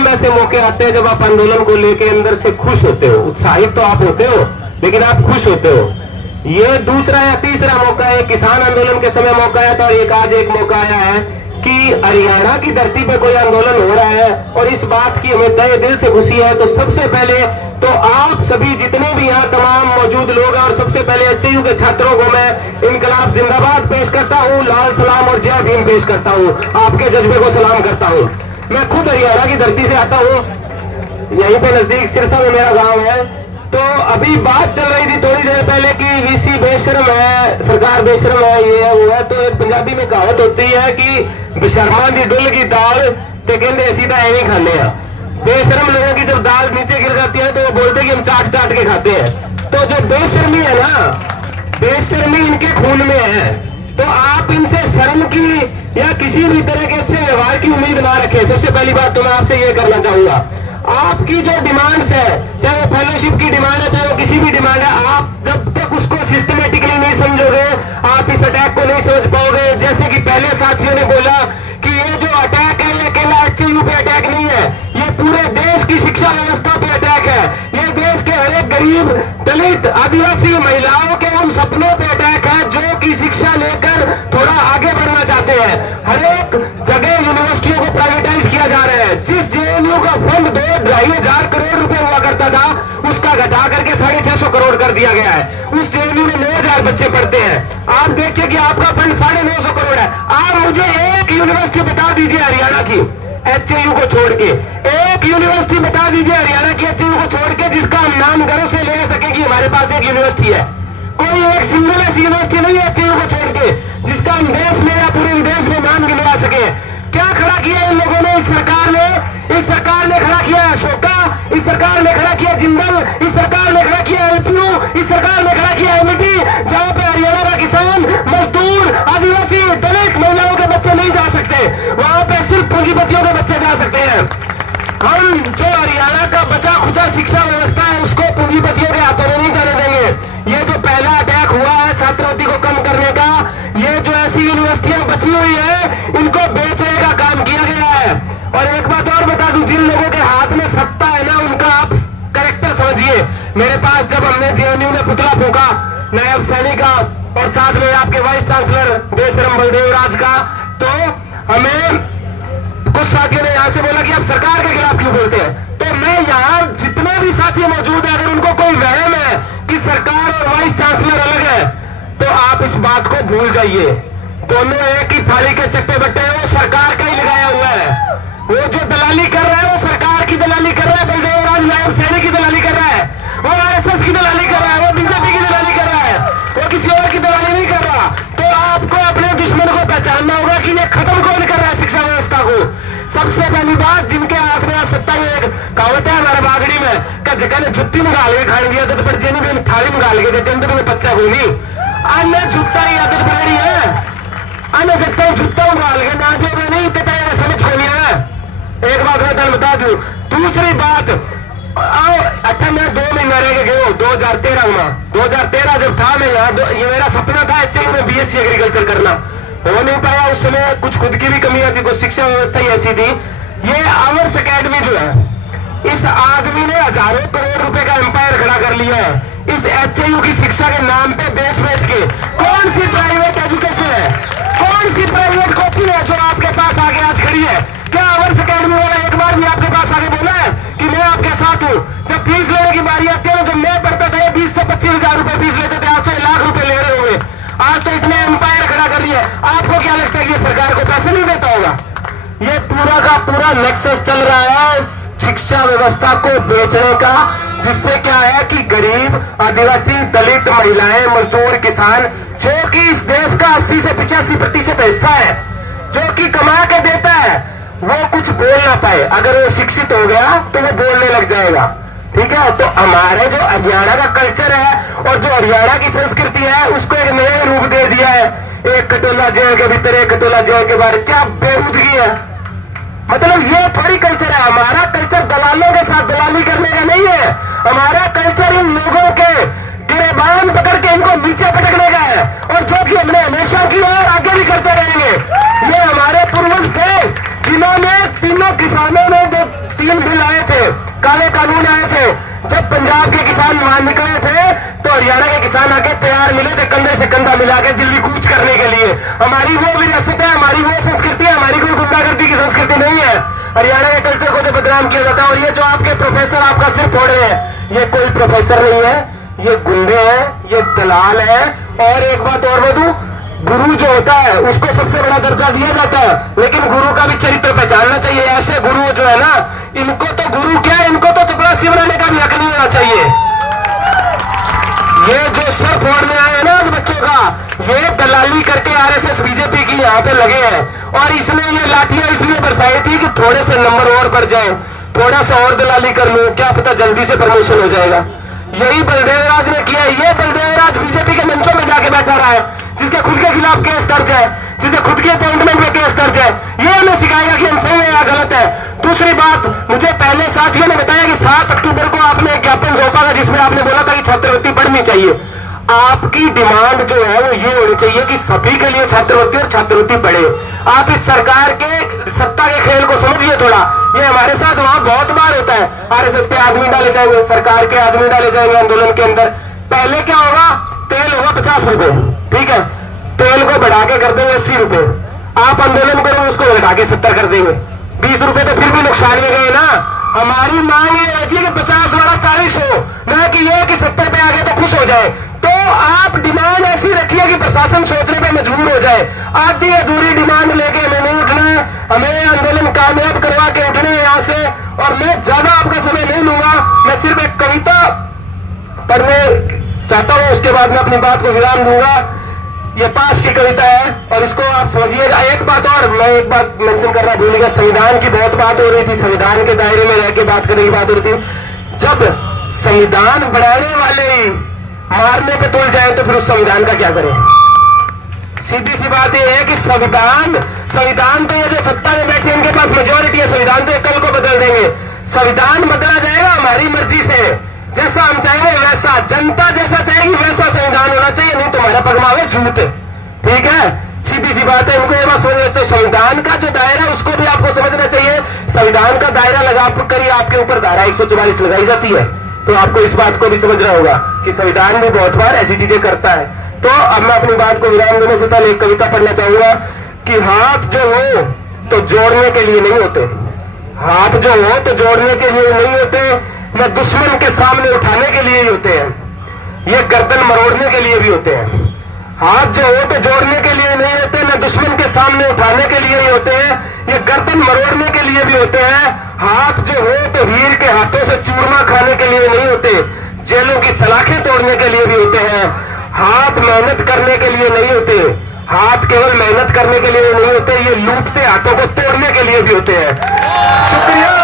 कम ऐसे मौके आते हैं जब आप आंदोलन को लेके अंदर से खुश होते हो, उत्साहित तो आप होते हो लेकिन आप खुश होते हो। ये दूसरा या तीसरा मौका है, किसान आंदोलन के समय मौका है, तो एक आज एक मौका आया है कि हरियाणा की धरती पे कोई आंदोलन हो रहा है और इस बात की हमें तहे दिल से खुशी है। तो सबसे पहले तो आप सभी जितने भी यहाँ तमाम मौजूद लोग हैं और सबसे पहले एचयू के छात्रों को मैं इनकलाब जिंदाबाद पेश करता हूँ, लाल सलाम और जय भीम पेश करता हूँ, आपके जज्बे को सलाम करता हूँ। मैं खुद हरियाणा की धरती से आता हूँ, यहीं पे नजदीक सिरसा में मेरा गांव है। तो अभी बात चल रही थी थोड़ी देर पहले कि वीसी बेशर्म है, सरकार बेशर्म है, ये है वो है। तो एक पंजाबी में कहावत होती है कि बेशर्मा दी डुल की दाल ते कहते ऐसी तो ऐਵੇਂ खाने हैं। बेशर्म लोगों की जब दाल नीचे गिर जाती है तो वो बोलते कि हम चाट चाट के खाते हैं। तो जो बेशर्मी है ना, बेशर्मी इनके खून में है। तो आप इनसे शर्म की या किसी भी तरह के अच्छे व्यवहार की उम्मीद ना रखें। सबसे पहली बात तो मैं आपसे ये करना चाहूंगा, आपकी जो डिमांड्स है, चाहे वो फेलोशिप की डिमांड है, चाहे वो किसी भी डिमांड है, आप जब तक उसको सिस्टमेटिकली नहीं समझोगे आप इस अटैक को नहीं समझ पाओगे। जैसे कि पहले साथियों ने बोला कि ये जो अटैक है ये अकेला एचयू पे अटैक नहीं है, ये पूरे देश की शिक्षा व्यवस्था पे अटैक है, ये देश के हर एक गरीब, दलित, आदिवासी महिलाओं के उन सपनों पे अटैक है जो कि शिक्षा लेकर थोड़ा आगे बढ़ना चाहते हैं। हर एक जगह यूनिवर्सिटियों को प्राइवेटाइज किया जा रहा है। जिस जेएनयू का फंड 2-2.5 करोड़ रुपए हुआ करता था उसका घटा करके 650 करोड़ कर दिया गया है। उस जेएनयू में 9000 बच्चे पढ़ते हैं। आप देखिए कि आपका फंड 950 करोड़ है। आप मुझे एक यूनिवर्सिटी बता दीजिए हरियाणा की एचयू को छोड़ के, एक यूनिवर्सिटी बता दीजिए हरियाणा की एचयू को छोड़ के जिसका हम नाम गर्व से ले सके कि हमारे पास एक यूनिवर्सिटी है। कोई एक सिंगल ऐसी यूनिवर्सिटी नहीं है एचयू को छोड़ के जिसका हम देश में या पूरे विदेश में नाम गिनवा सके। क्या खड़ा किया इन लोगों ने? इस सरकार ने खड़ा किया अशोका, इस सरकार ने खड़ा किया जिंदल, इस सरकार ने खड़ा किया एलपीयू, इस सरकार ने खड़ा किया एमईटी, जहां पे हरियाणा का किसान, मजदूर, आदिवासी, दलित, महिलाओं के बच्चे नहीं जा सकते, वहां पे सिर्फ पूंजीपतियों के बच्चे जा सकते हैं। हम जो हरियाणा का बचा खुचा शिक्षा व्यवस्था है उसको पूंजीपतियों के हाथों में नहीं जाने देंगे। ये जो पहला अटैक हुआ है छात्रवृत्ति को कम करने का, ये जो ऐसी यूनिवर्सिटियां बची हुई है इनको बेचने का काम किया गया है। और एक बात और बता दूं, जिन लोगों के हाथ में सत्ता है ना उनका आप कैरेक्टर समझिए। मेरे पास जब हमने जेएनयू में पुतला फूंका नायब सैनी का और साथ में आपके वाइस चांसलर बेशरम बलदेव राज का, तो हमें कुछ साथियों ने यहां से बोला कि आप सरकार के खिलाफ क्यों बोलते हैं। तो मैं यहां जितने भी साथी मौजूद है, अगर उनको कोई वहम है कि सरकार और वाइस चांसलर अलग है तो आप इस बात को भूल जाइए। दोनों एक ही थाली के चट्टे बट्टे हैं, वो सरकार का ही लगाया हुआ है। वो जो दलाली कर रहा है वो सरकार की दलाली कर रहा है, बलदेव राज नायब सैनी की दलाली कर रहा है, वो आरएसएस की दलाली कर रहा है, वो बीजेपी की दलाली कर रहा है, वो किसी और की दलाली नहीं कर रहा। तो आपको अपने दुश्मन को पहचानना होगा कि ये खत्म कौन कर रहा है शिक्षा व्यवस्था को। सबसे पहली बात, जिनके हाथ में सत्ता, एक कहावत है हमारे बागड़ी में का जगह ने जुत्ती निकाल के खाने दिया तो पर जेनी में थाली निकाल के देते तो बच्चा गोली अन्य जुत्ता ही आदत बना रही है, अन्य जत्ता जुत्ता उगाल के ना दे नहीं तो समझ को नहीं है। एक बात मैं तुम बता दूं। दूसरी बात, अच्छा मैं 2 महीना रह गए 2013 में, 2013 जब था मैं यहाँ, ये मेरा सपना था एचयू में बीएससी एग्रीकल्चर करना, हो नहीं पाया। उस समय कुछ खुद की भी कमियां थी, कुछ शिक्षा व्यवस्था ही ऐसी थी। ये आवर्स एकेडमी जो है, इस आदमी ने हजारों करोड़ रुपए का एम्पायर खड़ा कर लिया है इस एचयू की शिक्षा के नाम पे बेच के। कौन सी प्राइवेट एजुकेशन है, कौन सी प्राइवेट कोचिंग है जो आपके पास आगे आज खड़ी है? क्या आवर्स एकेडमी वाला एक बार भी आपके पास आगे बोला है कि मैं आपके साथ हूं? जब फीस लेने की बारी आती है, जब मैं पढ़ता था 20 से 25 हजार रुपए फीस लेते थे, आज तो 1 लाख रुपए ले रहे होंगे। आज तो इसने एम्पायर खड़ा कर लिया। आपको क्या लगता है कि सरकार को पैसे नहीं देता होगा? ये पूरा का पूरा नेक्सस चल रहा है शिक्षा व्यवस्था को बेचने का, जिससे क्या है कि गरीब, आदिवासी, दलित, महिलाएं, मजदूर, किसान, जो कि इस देश का 80 से 85% हिस्सा है, जो कि कमा के देता है, वो कुछ बोल ना पाए। अगर वो शिक्षित हो गया तो वो बोलने लग जाएगा। ठीक है, तो हमारे जो हरियाणा का कल्चर है और जो हरियाणा की संस्कृति है उसको एक नया रूप दे दिया है। एक खटोला जेल के भीतर, एक खटोला जेल के बाहर, क्या बेहूदगी है। मतलब ये थोड़ी कल्चर है। हमारा कल्चर दलालों के साथ दलाली करने का नहीं है। हमारा कल्चर इन लोगों के गिरेबान पकड़ के इनको नीचे पटकने का है, और जो कि हमने हमेशा किया और आगे भी करते रहेंगे। ये हमारे पूर्वज थे जिन्होंने तीनों किसानों ने ग्रीन बिल आए थे, काले कानून आए थे, जब पंजाब के किसान वहां निकले थे तो हरियाणा के किसान आके तैयार मिले थे कंधे से कंधा मिला के दिल्ली कूच करने के लिए। हमारी वो विरासत है, हमारी वो संस्कृति है, हमारी कोई गुंडागर्दी की संस्कृति नहीं है। हरियाणा के कल्चर को तो बदनाम किया जाता है। और ये जो आपके प्रोफेसर आपका सिर फोड़े हैं, ये कोई प्रोफेसर नहीं है, ये गुंडे हैं, ये दलाल है। और एक बात और बता, गुरु जो होता है उसको सबसे बड़ा दर्जा दिया जाता है, लेकिन गुरु का भी चरित्र पहचानना चाहिए। ऐसे गुरु जो है ना, इनको तो गुरु क्या है, इनको तो चपरासी बनाने का भी हक नहीं होना चाहिए। ये जो सर फोड़ने आए हैं ना आज बच्चों का, ये दलाली करके आरएसएस बीजेपी की यहाँ पे लगे हैं। और इसने ये लाठियां इसलिए बरसाई थी कि थोड़े से नंबर और बढ़ जाए, थोड़ा सा और दलाली कर लूं, क्या पता जल्दी से प्रमोशन हो जाएगा। यही बलदेव राज ने किया। ये बलदेव राज बीजेपी के मंचों में जाके बैठा रहा है, जिसके खुद के खिलाफ केस दर्ज है, जिसके खुद के अपॉइंटमेंट में केस दर्ज है। ये हमें सिखाएगा कि हम सही है या गलत है। दूसरी बात, मुझे पहले साथियों ने बताया कि 7 अक्टूबर को आपने एक ज्ञापन सौंपा था जिसमें आपने बोला था कि छात्रवृत्ति बढ़नी चाहिए। आपकी डिमांड जो है वो ये होनी चाहिए कि सभी के लिए छात्रवृत्ति और छात्रवृत्ति बढ़े। आप इस सरकार के सत्ता के खेल को समझिए थोड़ा। ये हमारे साथ वहां बहुत बार होता है, आरएसएस के आदमी डाले जाएंगे, सरकार के आदमी डाले जाएंगे आंदोलन के अंदर। पहले क्या होगा, तेल होगा 50 रुपए, ठीक है, तेल को बढ़ा के कर देंगे 80 रुपए। आप आंदोलन करोगे उसको घटा के 70 कर देंगे। 20 रुपए तो फिर भी नुकसान में गए ना। हमारी मांग ये है कि 50 वाला 40 हो, न कि ये कि 70 पे आगे तो खुश हो जाए। तो आप डिमांड ऐसी रखिए कि प्रशासन सोचने पे मजबूर हो जाए। आधी अधूरी डिमांड लेके हमें नहीं उठना है, हमें आंदोलन कामयाब करवा के उठने हैं यहाँ से। और मैं ज्यादा आपका समय नहीं लूंगा, मैं सिर्फ एक कविता पढ़ने चाहता हूं, उसके बाद मैं अपनी बात को विराम दूंगा। ये पास की कविता है और इसको आप समझिएगा। एक बात और, मैं एक बात मेंशन करना भूल गया, संविधान की बहुत बात हो रही थी, संविधान के दायरे में रह के बात करने की बात हो रही थी। जब संविधान बनाने वाले ही मारने पे तुल जाए तो फिर उस संविधान का क्या करें। सीधी सी बात यह है कि संविधान तो ये जो सत्ता में बैठे इनके पास मेजोरिटी है, संविधान तो कल को बदल देंगे। संविधान बदला जाएगा हमारी मर्जी से, जैसा हम चाहेंगे वैसा, जनता जैसा चाहेगी वैसा संविधान होना चाहिए, नहीं तुम्हारा पगमावे झूठ, ठीक है। सीधी सी बात है, इनको ये बात समझना चाहिए। संविधान का जो दायरा है उसको भी आपको समझना चाहिए। संविधान का दायरा लगा कर आपके ऊपर धारा 144 लगाई जाती है, तो आपको इस बात को भी समझना होगा कि संविधान भी बहुत बार ऐसी चीजें करता है। तो अब मैं अपनी बात को विराम देने से पहले एक कविता पढ़ना चाहूंगा कि हाथ जो हो तो जोड़ने के लिए नहीं होते, हाथ जो हो तो जोड़ने के लिए नहीं होते, न दुश्मन के सामने उठाने के लिए ही होते हैं, ये गर्दन मरोड़ने के लिए भी होते हैं। हाथ जो हो तो जोड़ने के लिए नहीं होते, न दुश्मन के सामने उठाने के लिए ही होते हैं, ये गर्दन मरोड़ने के लिए भी होते हैं। हाथ जो हो तो हीर के हाथों से चूरमा खाने के लिए नहीं होते, जेलों की सलाखें तोड़ने के लिए भी होते हैं। हाथ मेहनत करने के लिए नहीं होते, हाथ केवल मेहनत करने के लिए नहीं होते, ये लूटते हाथों को तोड़ने के लिए भी होते हैं। शुक्रिया।